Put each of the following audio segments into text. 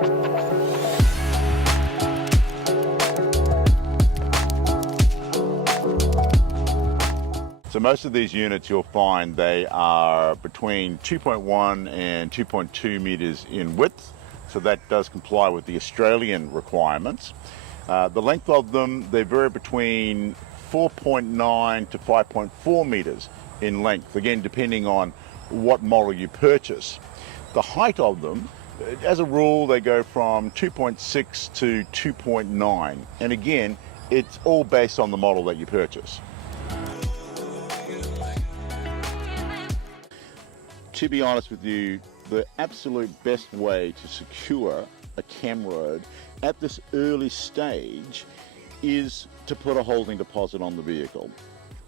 So most of these units, you'll find they are between 2.1 and 2.2 meters in width. So that does comply with the Australian requirements. The length of them, they vary between 4.9 to 5.4 meters in length, again depending on what model you purchase. The height of them, as a rule, they go from 2.6 to 2.9, and again it's all based on the model that you purchase. To be honest with you, the absolute best way to secure a Camroad at this early stage is to put a holding deposit on the vehicle.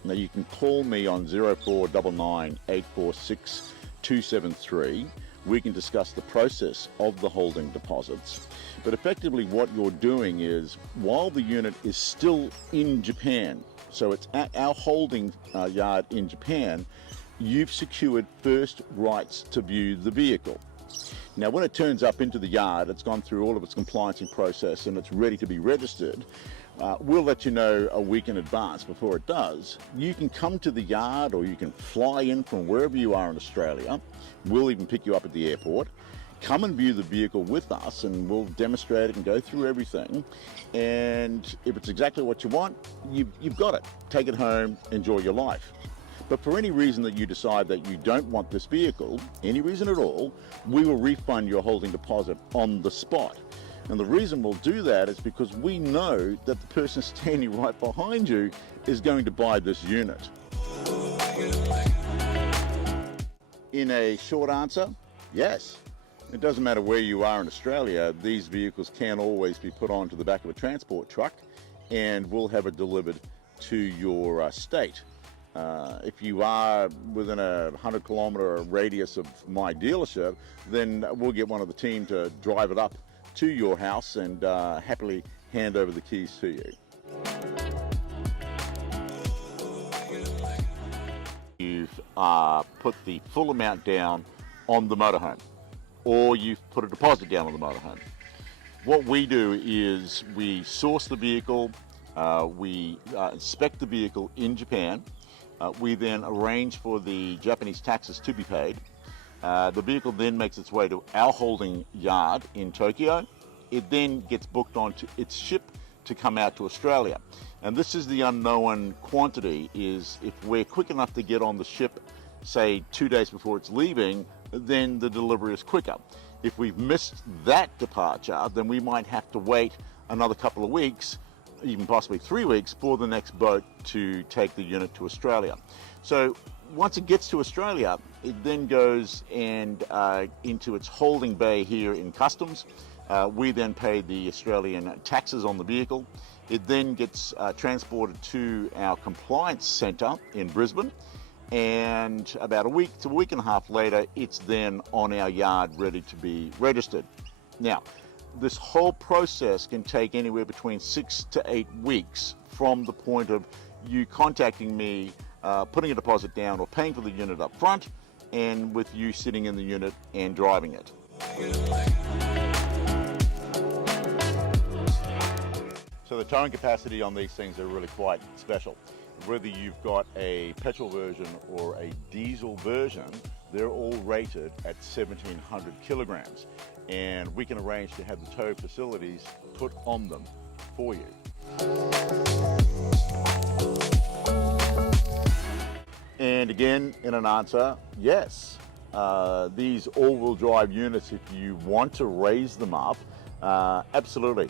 Now you can call me on 0499 846 273. We can discuss the process of the holding deposits. But effectively what you're doing is, while the unit is still in Japan, so it's at our holding yard in Japan, you've secured first rights to view the vehicle. Now when it turns up into the yard, it's gone through all of its compliance process and it's ready to be registered. We'll let you know a week in advance before it does. You can come to the yard or you can fly in from wherever you are in Australia. We'll even pick you up at the airport. Come and view the vehicle with us and we'll demonstrate it and go through everything. And if it's exactly what you want, you've got it. Take it home, enjoy your life. But for any reason that you decide that you don't want this vehicle, any reason at all, we will refund your holding deposit on the spot. And the reason we'll do that is because we know that the person standing right behind you is going to buy this unit. In a short answer, yes. It doesn't matter where you are in Australia, these vehicles can always be put onto the back of a transport truck and we'll have it delivered to your state. If you are within a 100-kilometer radius of my dealership, then we'll get one of the team to drive it up to your house and happily hand over the keys to you. You've put the full amount down on the motorhome, or you've put a deposit down on the motorhome. What we do is we source the vehicle, we inspect the vehicle in Japan. We then arrange for the Japanese taxes to be paid. The vehicle then makes its way to our holding yard in Tokyo. It then gets booked onto its ship to come out to Australia. And this is the unknown quantity, is if we're quick enough to get on the ship, say 2 days before it's leaving, then the delivery is quicker. If we've missed that departure, then we might have to wait another couple of weeks, even possibly 3 weeks, for the next boat to take the unit to Australia. So once it gets to Australia, it then goes and into its holding bay here in customs. We then pay the Australian taxes on the vehicle. It then gets transported to our compliance centre in Brisbane, and about a week to a week and a half later, it's then on our yard ready to be registered. Now, this whole process can take anywhere between 6 to 8 weeks from the point of you contacting me, putting a deposit down or paying for the unit up front, and with you sitting in the unit and driving it. So the towing capacity on these things are really quite special. Whether you've got a petrol version or a diesel version, they're all rated at 1,700 kilograms. And we can arrange to have the tow facilities put on them for you. And again, in an answer, yes. These all-wheel drive units, if you want to raise them up, absolutely.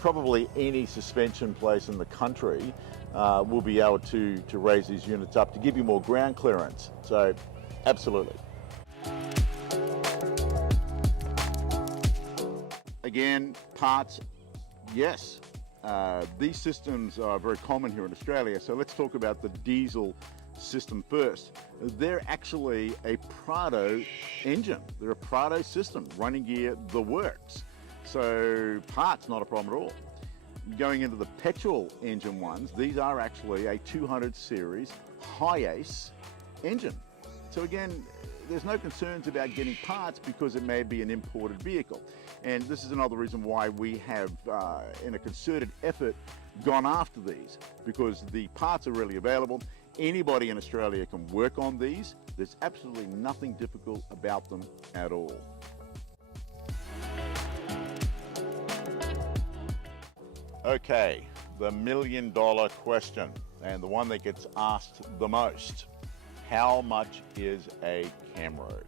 Probably any suspension place in the country will be able to raise these units up to give you more ground clearance. So, absolutely. Again, parts, yes. These systems are very common here in Australia, so let's talk about the diesel system first. They're actually a Prado engine. They're a Prado system, running gear, the works. So parts, not a problem at all. Going into the petrol engine ones, these are actually a 200 series high ace engine. So again, there's no concerns about getting parts because it may be an imported vehicle. And this is another reason why we have, in a concerted effort, gone after these, because the parts are readily available. Anybody in Australia can work on these. There's absolutely nothing difficult about them at all. Okay, the $1,000,000 question, and the one that gets asked the most. How much is a Camroad?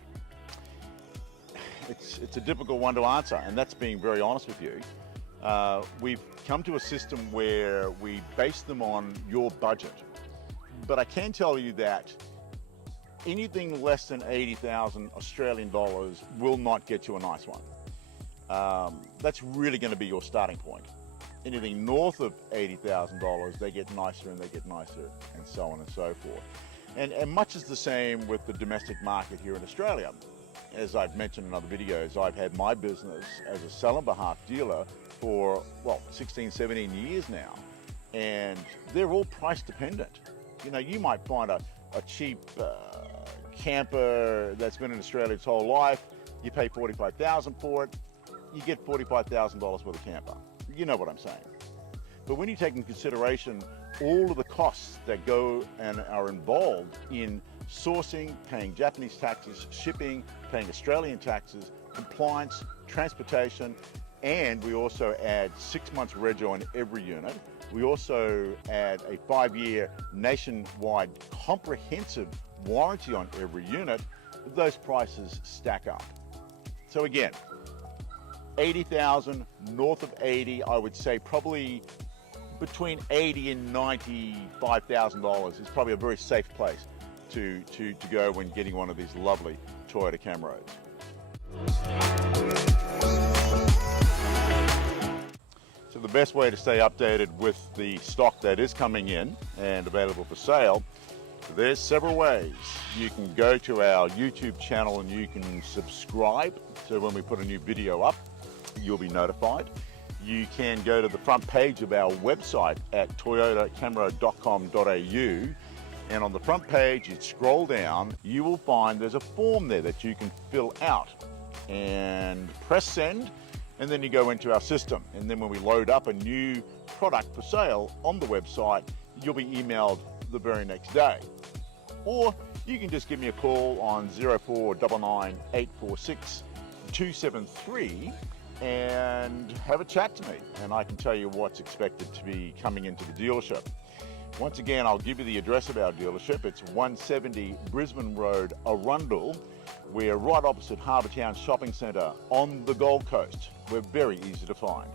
It's a difficult one to answer, and that's being very honest with you. We've come to a system where we base them on your budget. But I can tell you that anything less than 80,000 Australian dollars will not get you a nice one. That's really going to be your starting point. Anything north of $80,000, they get nicer and they get nicer, and so on and so forth. And much is the same with the domestic market here in Australia. As I've mentioned in other videos, I've had my business as a sell on behalf dealer for, well, 16, 17 years now. And they're all price dependent. You know, you might find a cheap camper that's been in Australia its whole life. You pay $45,000 for it. You get $45,000 worth of camper. You know what I'm saying. But when you take into consideration all of the costs that go and are involved in sourcing, paying Japanese taxes, shipping, paying Australian taxes, compliance, transportation, and we also add 6 months rego on every unit. We also add a 5-year nationwide comprehensive warranty on every unit. Those prices stack up. So again, 80,000, north of 80, I would say probably between 80 and $95,000 is probably a very safe place to go when getting one of these lovely Toyota Camroads. So the best way to stay updated with the stock that is coming in and available for sale, there's several ways. You can go to our YouTube channel and you can subscribe, so when we put a new video up, you'll be notified. You can go to the front page of our website at toyotacamroad.com.au, and on the front page, you scroll down, you will find there's a form there that you can fill out and press send, and then you go into our system. And then when we load up a new product for sale on the website, you'll be emailed the very next day. Or you can just give me a call on 0499 846 273 and have a chat to me, and I can tell you what's expected to be coming into the dealership. Once again, I'll give you the address of our dealership. It's 170 Brisbane Road, Arundel. We're right opposite Harbour Town Shopping Centre on the Gold Coast. We're very easy to find.